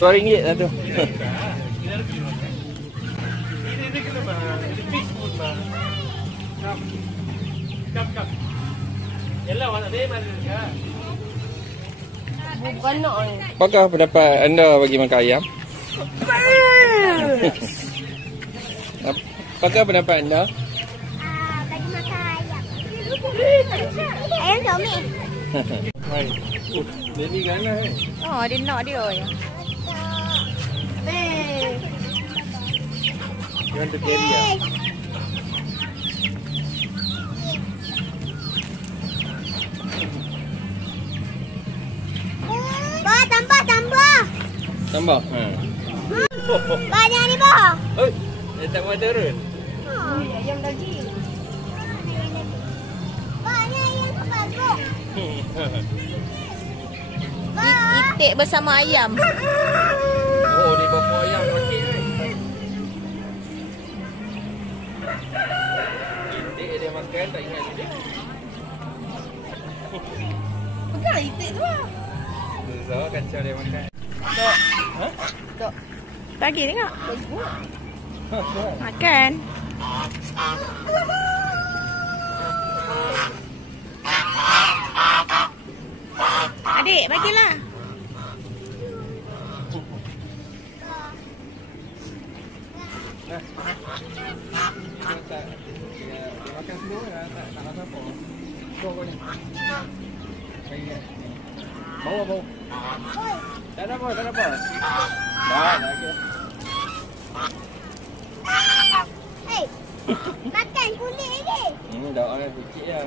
RM2 satu. Ini kena mah. Ini fish food mah. Kap. Yalah awak ada mana kan? Bukan nak ni. Apakah pendapat anda bagi makan ayam? Apakah pendapat anda? Bagi makan ayam. Ayam comel. Hai. Dia ni ganas kan? Oh, dia nak dia ya. Jangan terkeri lah. Tambah. Tambah? Banyak ni, Bah. Oh, dia tak mahu turun? Ayam daging. Banyak ayam tu bagus. Itik bersama ayam. Oh, dia bawa ayam pakai kan? Dia makan tak ingat dia. Pegang itik tu lah. Zah kacau dia makan. Tok. Ha? Tok. Bagi tengok. Makan. Adik, bagilah. Dia makan semua lah, tak rasa apa. Kau ni. Bau. Tak ada apa. Dah, lagi. Hei, makan kulit ni. Dah orang kecil lah.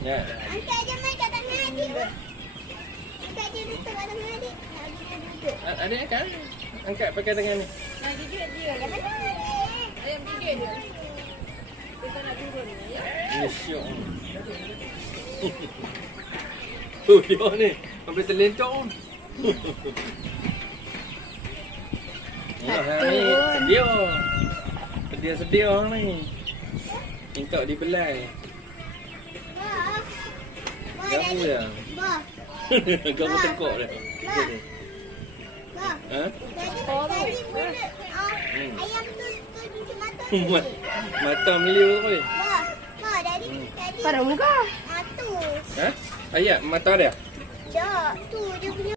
Ya. Angkat je main kat tangan adik. Angkat je duduk kat tangan adik. Duduk. Adik kan? Angkat pakai tangan ni. Nak gigit dia. Jangan nak. Ayam gigit dia. Dia tak nak turun ni. Ya. Dia syok. Oh, dia ni. Sampai terlentok pun. Ya, ni sedia orang ni. Engkau dibelai. Gabu ya. Gabu tengkok dah. Ha? Ayam tu macam Mata meliu apa ni? Daddy. Pada muka. Tu. Ha? Ayat mata dia? Tak, tu dia punya.